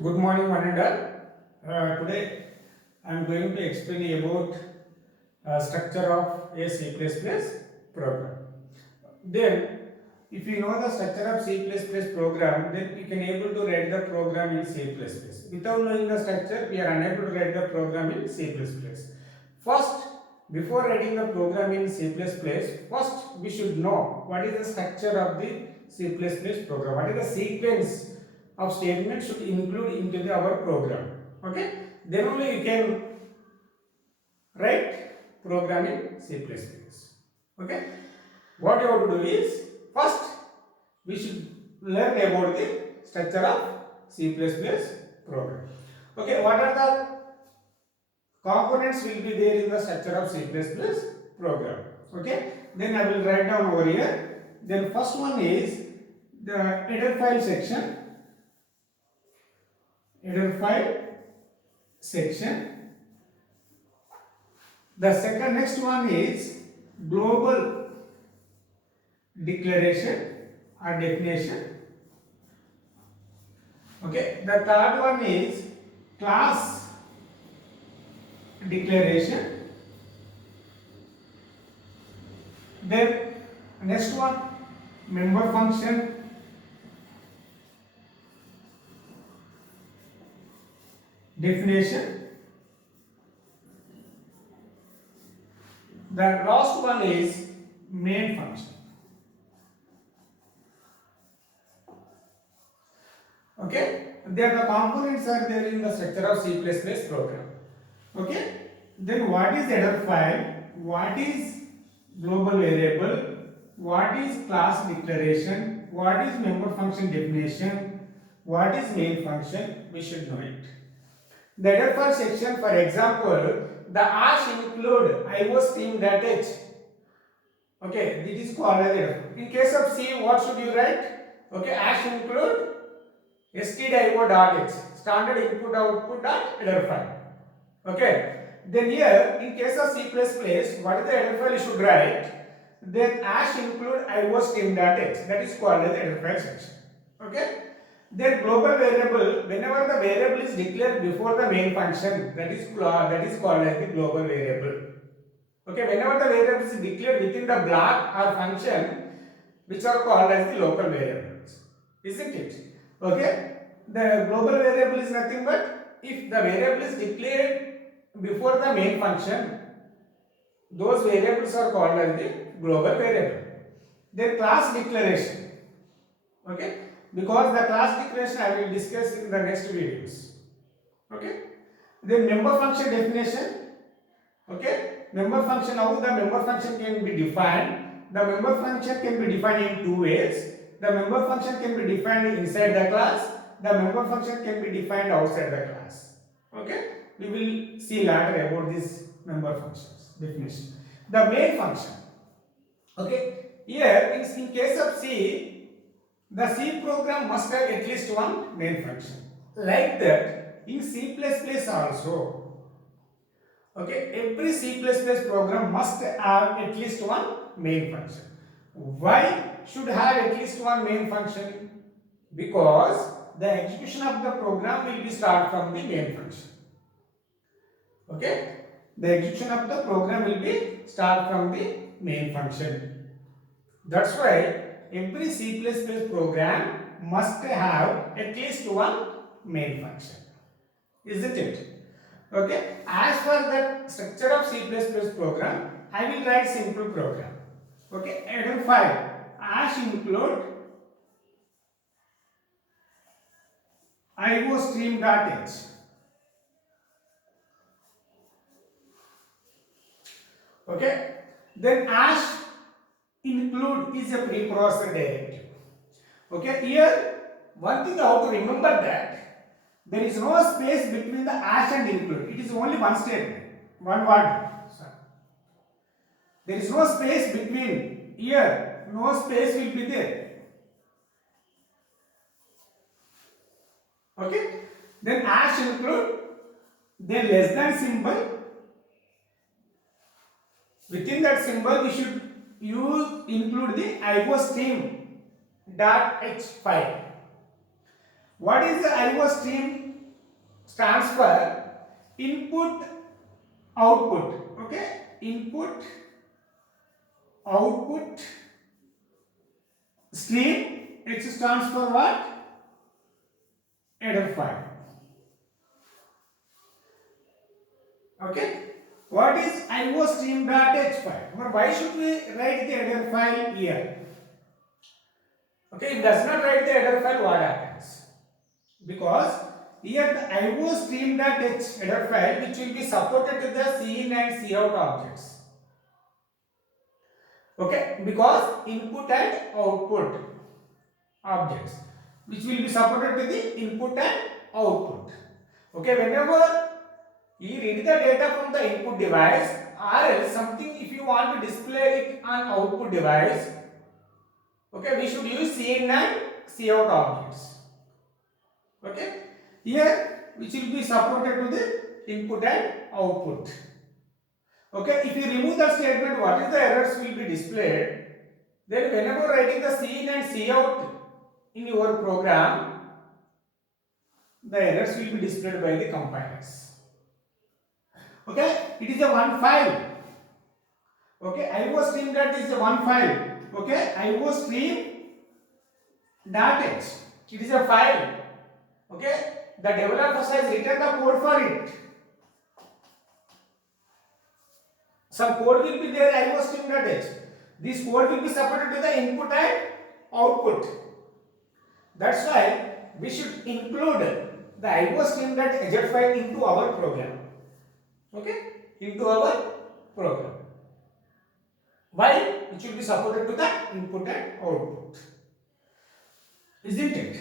Good morning, one and all. Today I am going to explain about structure of a C++ program. Then, if you know the structure of C++ program, then you can able to write the program in C++. Without knowing the structure, we are unable to write the program in C++. First, before writing the program in C++, first we should know what is the structure of the C++ program. What is the sequence of statements should include into our program. Okay, then only you can write program in C++. Okay, what you have to do is first we should learn about the structure of C++ program. Okay, what are the components will be there in the structure of C++ program. Okay, then I will write down over here. Then first one is the header file section. Header file section. The second next one is global declaration or definition. Okay, the third one is class declaration. Then next one member function definition. The last one is main function. Okay, there the components are there in the structure of C++ program. Okay, then what is header file? What is global variable? What is class declaration? What is member function definition? What is main function? We should know it. The header file section, for example, the hash include iostream.h. Okay, this is called as header. In case of C, what should you write? Okay, hash include stdio.h, standard input output dot header file. Okay, then here in case of C++, what is the header file you should write? Then hash include iostream.h, that is called as the header file section. Okay, then global variable, whenever the variable is declared before the main function, that is called as the global variable. Okay, whenever the variable is declared within the block or function, which are called as the local variables, isn't it? Okay, the global variable is nothing but if the variable is declared before the main function, those variables are called as the global variable. Then class declaration. Okay, because the class declaration I will discuss in the next videos. Okay, then member function definition. Okay, member function, how the member function can be defined? The member function can be defined in two ways. The member function can be defined inside the class. The member function can be defined outside the class. Okay, we will see later about this member functions definition. The main function. Okay, here in case of C, the C program must have at least one main function. Like that, in C++ also. Okay, every C++ program must have at least one main function. Why should have at least one main function? Because the execution of the program will be start from the main function. Okay, the execution of the program will be start from the main function. That's why every C++ program must have at least one main function, isn't it? Okay, as for the structure of C++ program, I will write simple program. Okay, header file hash include iostream.h. Okay, then hash include is a preprocessor directive. Okay, here one thing I have to remember that there is no space between the hash and include. It is only one statement, one word. There is no space between here, no space will be there. Okay, then hash include, then less than symbol. Within that symbol, we should include the iostream.h file. What is the iostream? stands for input output. Okay, input output stream. H stands for what? Header file. Okay. What is iostream.h file? Or why should we write the header file here? Okay, if it does not write the header file, what happens? Because here the iostream.h header file, which will be supported to the cin and cout objects. Okay, because input and output objects, which will be supported to the input and output. Okay, whenever you read the data from the input device, or else something if you want to display it on output device, okay, we should use cin and cout objects. Okay, here which will be supported to the input and output. Okay, if you remove the statement, what is the errors will be displayed? Then whenever writing the cin and cout in your program, the errors will be displayed by the compilers. Okay, it is a one file. Okay, iostream dot is a one file. Okay, iostream dot h. It is a file. Okay, the developers has written the code for it. Some code will be there iostream.h. This code will be supported to the input and output. That's why we should include the iostream.h file into our program. Okay, into our program. Why? It should be supported to the input and output. Isn't it?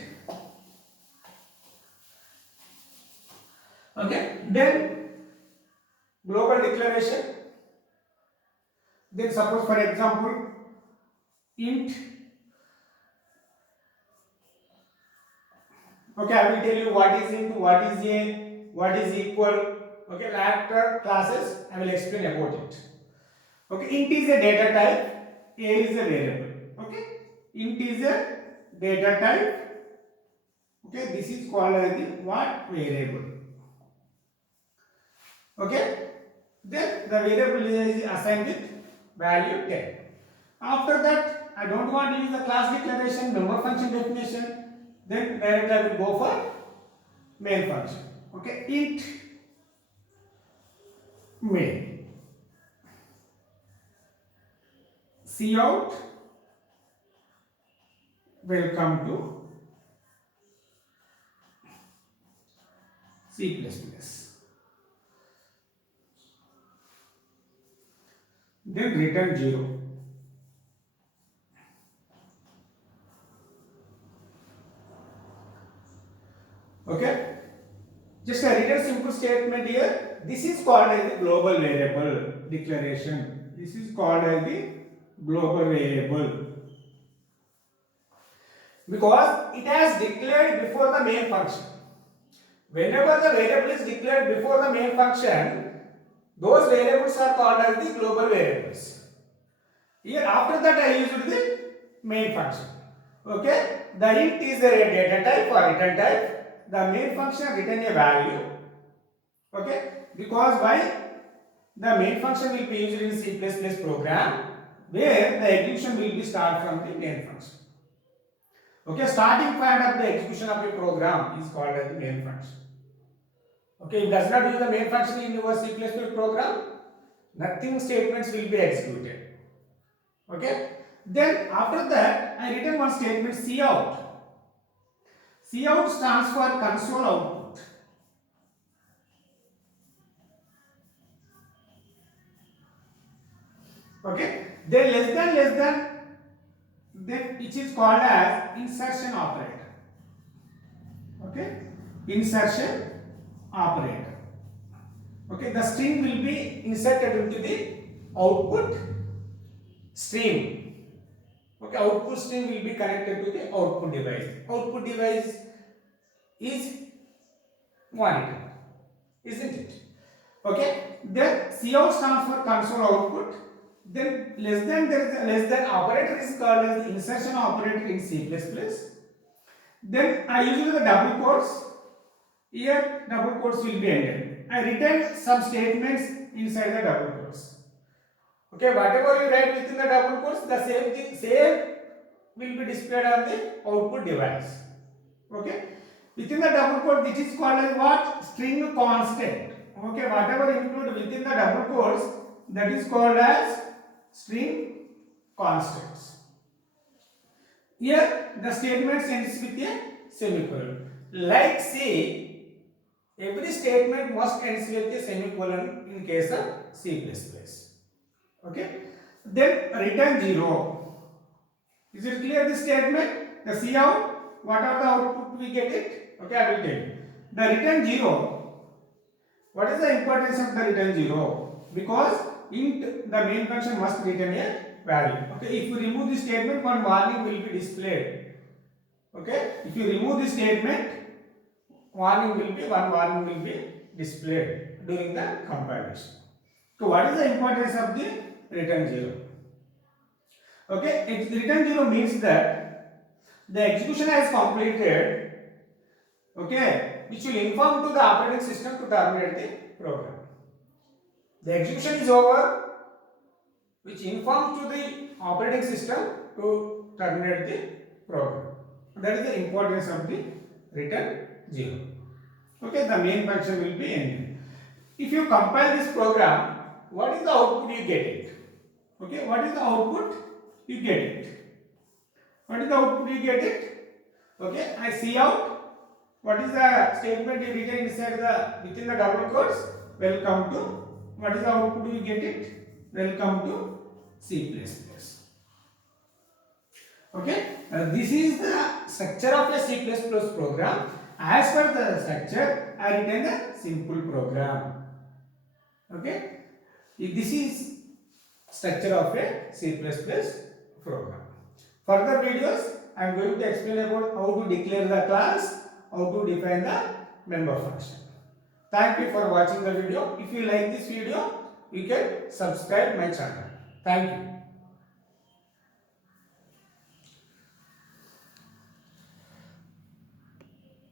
Okay, then global declaration. Then suppose for example int, okay, I will tell you what is int, what is a, what is equal. Okay, after classes I will explain about it. Okay, int is a data type, a is a variable. Okay, int is a data type. Okay, this is called as the what? Variable. Okay, then the variable is assigned with value 10. After that, I don't want to use the class declaration, member function definition. Then directly I will go for main function. Okay, int main. Cout welcome to C++. Then return 0. Okay, just a return simple statement here. This is called as the global variable declaration. This is called as the global variable because it has declared before the main function. Whenever the variable is declared before the main function, those variables are called as the global variables. Here after that I used the main function. Okay, the int is a data type or return type. The main function return a value. Okay, because why? The main function will be used in C++ program where the execution will be start from the main function. Okay, starting point of the execution of a program is called as the main function. Okay, it does not use the main function in your C++ program, nothing statements will be executed. Okay, then after that I written one statement cout. Cout stands for console output. Okay, then less than, then it is called as insertion operator. Okay, insertion operator. Okay, the string will be inserted into the output stream. Okay, output stream will be connected to the output device. Output device is monitor, isn't it? Okay, then cout stands for console output. Then less than, there is a less than operator is called as the insertion operator in C++. Then I use the double quotes. Here double quotes will be ended. I written some statements inside the double quotes. Okay, whatever you write within the double quotes, the same will be displayed on the output device. Okay, within the double quote, this is called as what? String constant. Okay, whatever included within the double quotes, that is called as string constants. Here the statement ends with a semicolon. Like C, every statement must end with a semicolon in case of C++. Okay. Then return 0. Is it clear this statement? The C out, what are the output we get it? Okay, I will tell you. The return 0. What is the importance of the return 0? Because int, the main function must return a value. Okay, if you remove this statement, one warning will be displayed. Okay, if you remove this statement, one warning will be displayed during the compilation. So what is the importance of the return 0? Okay, return 0 means that the execution has completed, okay, which will inform to the operating system to terminate the program. The execution is over, which informs to the operating system to terminate the program. That is the importance of the return 0. Okay, the main function will be ended. If you compile this program, what is the output you get it? Okay, what is the output? You get it. What is the output you get it? Okay, I see out. What is the statement you written inside the within the double quotes? Welcome to. What is the output you get it? Welcome to C++. Okay, this is the structure of a C++ program. As per the structure, I written a simple program. Okay, this is structure of a C++ program. Further videos, I am going to explain about how to declare the class, how to define the member function. Thank you for watching the video. If you like this video, you can subscribe my channel. Thank you.